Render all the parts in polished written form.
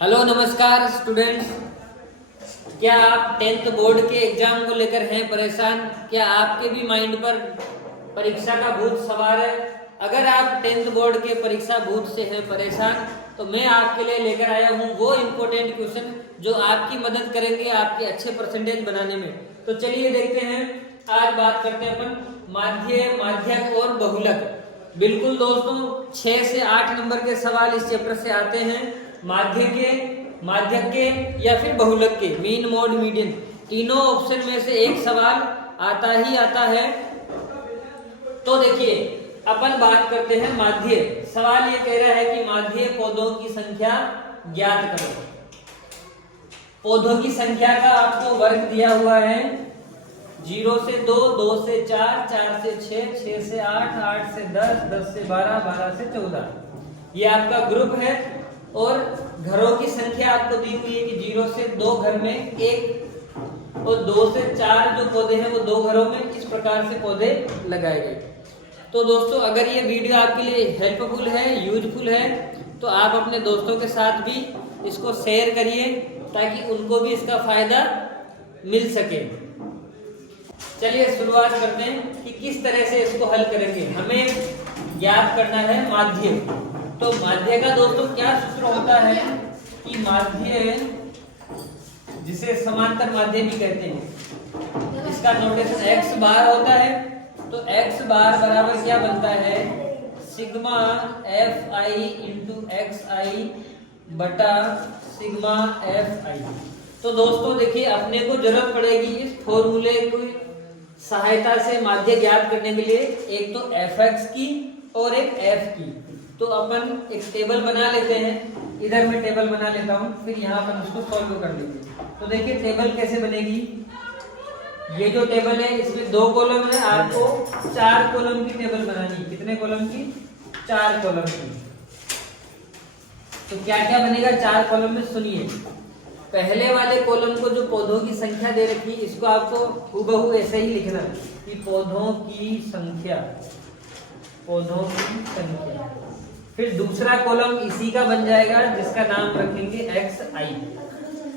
Hello नमस्कार students. क्या आप 10th बोर्ड के एग्जाम को लेकर हैं परेशान? क्या आपके भी माइंड पर परीक्षा का भूत सवार है? अगर आप 10th बोर्ड के परीक्षा भूत से हैं परेशान तो मैं आपके लिए लेकर आया हूं वो इम्पोर्टेंट क्वेश्चन जो आपकी मदद करेंगे आपके अच्छे परसेंटेज बनाने में। तो चलिए देखते हैं। आज बात करते हैं अपन माध्य, माध्यक और बहुलक। बिल्कुल दोस्तों, 6 से 8 नंबर के सवाल इस चैप्टर से आते हैं। माध्यक के या फिर बहुलक के, मीन मोड मीडियन, तीनों ऑप्शन में से एक सवाल आता ही आता है। तो देखिए अपन बात करते हैं माध्य। सवाल ये कह रहा है कि माध्य पौधों की संख्या ज्ञात करो। पौधों की संख्या का आपको वर्ग दिया हुआ है 0 से 2, 2 से 4, 4 से 6, 6 से 8, 8 से 10, 10 से 12, 12 से 14। ये आपका ग्रुप है। और घरों की संख्या आपको दी हुई है कि 0 से 2 घर में एक और 2 से 4 जो पौधे हैं वो 2 घरों में, इस प्रकार से पौधे लगाए गए। तो दोस्तों अगर ये वीडियो आपके लिए हेल्पफुल है, यूजफुल है, तो आप अपने दोस्तों के साथ भी इसको शेयर करिए ताकि उनको भी इसका फायदा मिल सके। चलिए शुरुआत करते हैं कि किस तरह से इसको हल करेंगे। हमें ज्ञात करना है माध्य। तो माध्य का दोस्तों क्या सूत्र होता है कि माध्य, जिसे समांतर माध्य भी कहते हैं, इसका नोटेशन x बार होता है। तो x बार बराबर क्या बनता है, सिग्मा fi इंटू xi बटा सिग्मा fi। तो दोस्तों देखिए अपने को जरूरत पड़ेगी इस फॉर्मूले की सहायता से माध्य ज्ञात करने के लिए, एक तो fx की और एक f की। तो अपन एक टेबल बना लेते हैं। इधर मैं टेबल बना लेता हूं, फिर यहाँ अपन उसको सॉल्व कर लेंगे। तो देखिए टेबल कैसे बनेगी। ये जो टेबल है इसमें 2 कॉलम है, आपको 4 कॉलम की टेबल बनानी। कितने कॉलम की? 4 कॉलम की। तो क्या क्या बनेगा 4 कॉलम में, सुनिए। पहले वाले कॉलम को जो पौधों की संख्या दे रखी है इसको आपको हूबहू ऐसे ही लिखना कि पौधों की संख्या, पौधों की संख्या। फिर दूसरा कॉलम इसी का बन जाएगा जिसका नाम रखेंगे xi,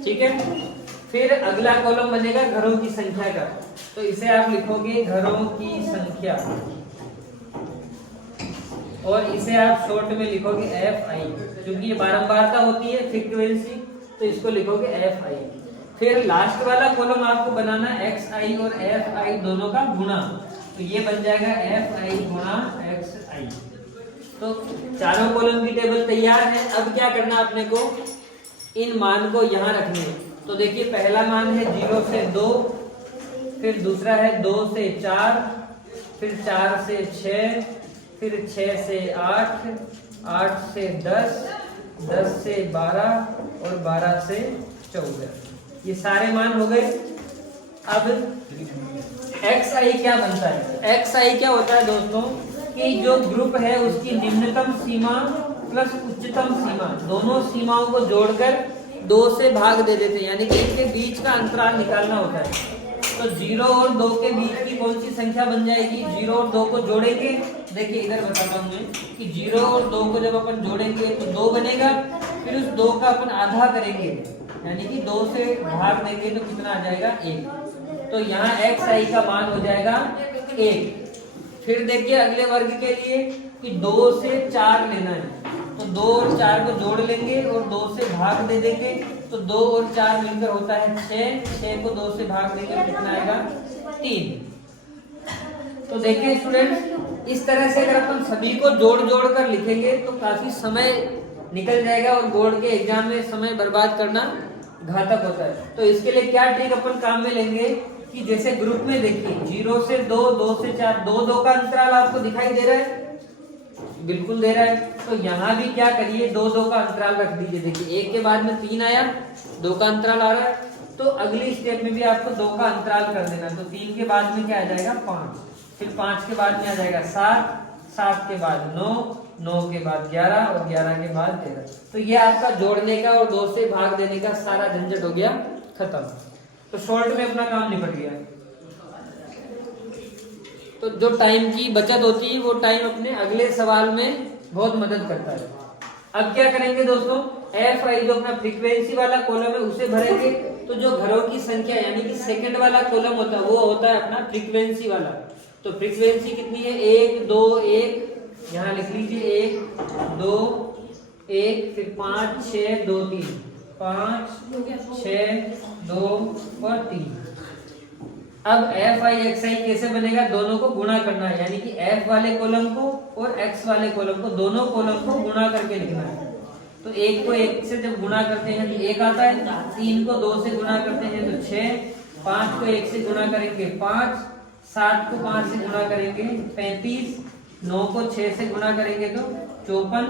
ठीक है। फिर अगला कॉलम बनेगा घरों की संख्या का, तो इसे आप लिखोगे घरों की संख्या, और इसे आप शॉर्ट में लिखोगे fi, क्योंकि ये बारंबारता होती है फ्रीक्वेंसी, तो इसको लिखोगे fi। फिर लास्ट वाला कॉलम आपको बनाना xi और fi दोनों का गुणा, तो ये बन जाएगा fi गुणा xi। तो चारों कॉलम की टेबल तैयार है। अब क्या करना आपने को, इन मान को यहाँ रखने हैं। तो देखिए पहला मान है 0 से 2, फिर दूसरा है 2 से 4, फिर 4 से 6, फिर 6 से 8, 8 से 10, 10 से 12 और 12 से 14। ये सारे मान हो गए। अब xi क्या बनता है? xi क्या होता है दोस्तों कि जो ग्रुप है उसकी निम्नतम सीमा प्लस उच्चतम सीमा, दोनों सीमाओं को जोड़कर 2 से भाग दे देते हैं, यानी कि इनके बीच का अंतराल निकालना होता है। तो 0 और 2 के बीच की कौन सी संख्या बन जाएगी? 0 और 2 को जोड़ेंगे। देखिए इधर बताता हूं मैं कि 0 और 2 को जब अपन जोड़ेंगे तो 2 बनेगा, फिर उस 2 का अपन आधा करेंगे, यानी कि 2 से भाग देंगे तो कितना आ जाएगा? 1। तो यहाँ xi का मान हो जाएगा 1। फिर देखिए अगले वर्ग के लिए कि 2 से 4 लेना है, तो 2 और 4 को जोड़ लेंगे और 2 से भाग दे देंगे, तो 2 और 4 मिलकर होता है 6। 6 को 2 से भाग देंगे तो कितना आएगा? 3। तो देखिए स्टूडेंट्स, इस तरह से अगर अपन सभी को जोड़ जोड़ कर लिखेंगे तो काफी समय निकल जाएगा और बोर्ड के एग्जाम में समय बर्बाद करना घातक होता है। तो इसके लिए क्या ट्रिक अपन काम में लेंगे कि जैसे ग्रुप में देखिए 0 से 2, 2 से 4, 2 का अंतराल आपको दिखाई दे रहा है, बिल्कुल दे रहा है। तो यहाँ भी क्या करिए, 2 का अंतराल रख दीजिए। देखिए 1 के बाद में 3 आया, 2 का अंतराल आ रहा है, तो अगली स्टेप में भी आपको 2 का अंतराल कर देना। तो 3 के बाद में क्या आ जाएगा? 5, फिर 5 के बाद में आ जाएगा 7, 7 के बाद 9, 9 के बाद 11 और 11 के बाद 13। तो ये आपका जोड़ने का और 2 से भाग देने का सारा झंझट हो गया खत्म। तो शॉर्ट में अपना काम निपट गया। तो जो टाइम की बचत होती है वो टाइम अपने अगले सवाल में बहुत मदद करता है। अब क्या करेंगे दोस्तों, एफ आई जो अपना फ्रीक्वेंसी वाला कॉलम है उसे भरेंगे। तो जो घरों की संख्या यानी कि सेकंड वाला कॉलम होता है वो होता है अपना फ्रीक्वेंसी वाला। तो फ्रीक्वेंसी कितनी है, 1 2 1, यहाँ लिख लीजिए 1 2 1, फिर 5 6 2 3, 5 6 2 और 3। अब एफ आई एक्स आई कैसे बनेगा, दोनों को गुणा करना है, यानी कि एफ वाले कॉलम को और एक्स वाले कॉलम को, दोनों कॉलम को गुणा करके लिखना है। तो 1 को 1 से जब गुणा करते हैं तो 1 आता है, 3 को 2 से गुणा करते हैं तो 6, 5 को 1 से गुणा करेंगे 5, 7 को 5 से गुणा करेंगे 35, 9 को 6 से गुणा करेंगे तो 54,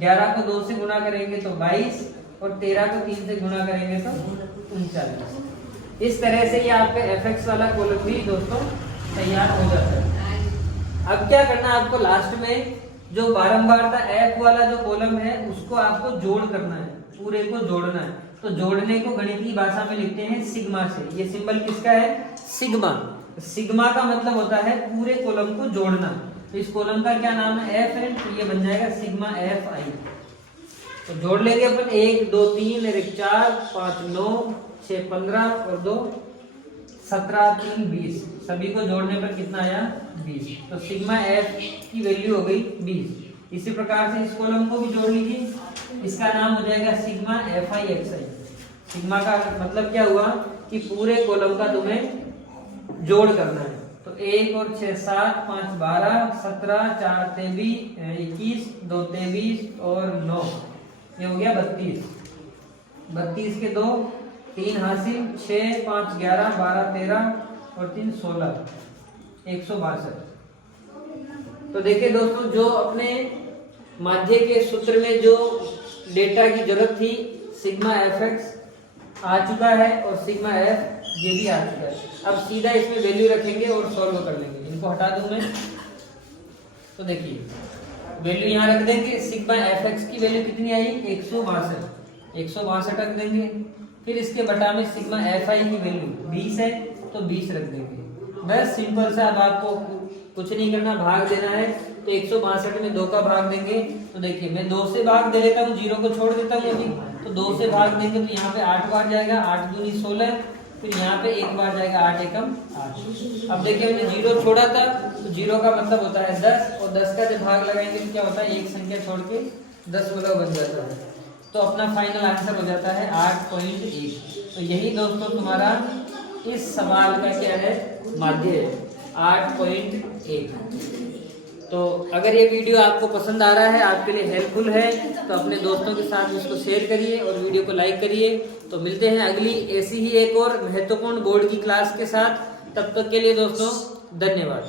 11 को 2 से गुणा करेंगे तो 22 और 13 को 3 से गुणा करेंगे तो 39। इस तरह से ये आपका एफ वाला कॉलम भी दोस्तों तैयार हो जाता है। अब क्या करना है आपको, लास्ट में जो बारंबारता एफ वाला जो कॉलम है उसको आपको जोड़ करना है, पूरे को जोड़ना है। तो जोड़ने को गणितीय भाषा में लिखते हैं सिग्मा से। ये सिंबल किसका है, सिग्मा। सिग्मा का मतलब होता है पूरे कॉलम को जोड़ना। तो इस कॉलम का क्या नाम है, एफ है, तो ये बन जाएगा सिग्मा एफ आई। तो जोड़ लेंगे अपन 1 2 3 1 4 5 9 6 15 और 2 17 3 20, सभी को जोड़ने पर कितना आया 20। तो सिग्मा एफ की वैल्यू हो गई 20। इसी प्रकार से इस कॉलम को भी जोड़ लीजिए, इसका नाम हो जाएगा sigma F I x I. Sigma का मतलब क्या हुआ कि पूरे कॉलम का तुम्हें जोड़ करना है। तो 1 और 6 7 5 12 17 4 23 21 2 23 और 9, ये हो गया 32। 32 के 2 3 हासिल, 6 5 11 12 13 और 3 16, 162। तो देखिए दोस्तों, जो अपने माध्य के सूत्र में जो डेटा की जरूरत थी, सिग्मा एफ एक्स आ चुका है और सिग्मा एफ ये भी आ चुका है। अब सीधा इसमें वैल्यू रखेंगे और सॉल्व कर लेंगे। इनको हटा दूं मैं, तो देखिए वैल्यू यहाँ रख देंगे। सिग्मा एफ एक्स की वैल्यू कितनी आई, 162 रख देंगे। फिर इसके बटा में सिग्मा एफ आई की वैल्यू 20 है तो 20 रख देंगे। बस सिंपल सा, अब आपको कुछ नहीं करना, भाग देना है। तो 162 में 2 का भाग देंगे। तो देखिए मैं 2 से भाग दे देता हूँ, 0 को छोड़ देता हूँ अभी। तो 2 से भाग देंगे तो यहाँ पे 8 बार जाएगा, 8 दूनी 16, फिर यहाँ पे 1 बार जाएगा 8 एकम 8। अब देखिए मैंने 0 छोड़ा था, तो 0 का मतलब होता है 10, और 10 का जब भाग लगाएंगे तो क्या होता है, एक संख्या छोड़ के 10 बन जाता है। तो अपना फाइनल आंसर हो जाता है 8.1। तो यही दोस्तों तुम्हारा इस सवाल का क्या है, माध्य है 8.1। तो अगर ये वीडियो आपको पसंद आ रहा है, आपके लिए हेल्पफुल है, तो अपने दोस्तों के साथ इसको शेयर करिए और वीडियो को लाइक करिए। तो मिलते हैं अगली ऐसी ही एक और महत्वपूर्ण बोर्ड की क्लास के साथ। तब तक के लिए दोस्तों धन्यवाद।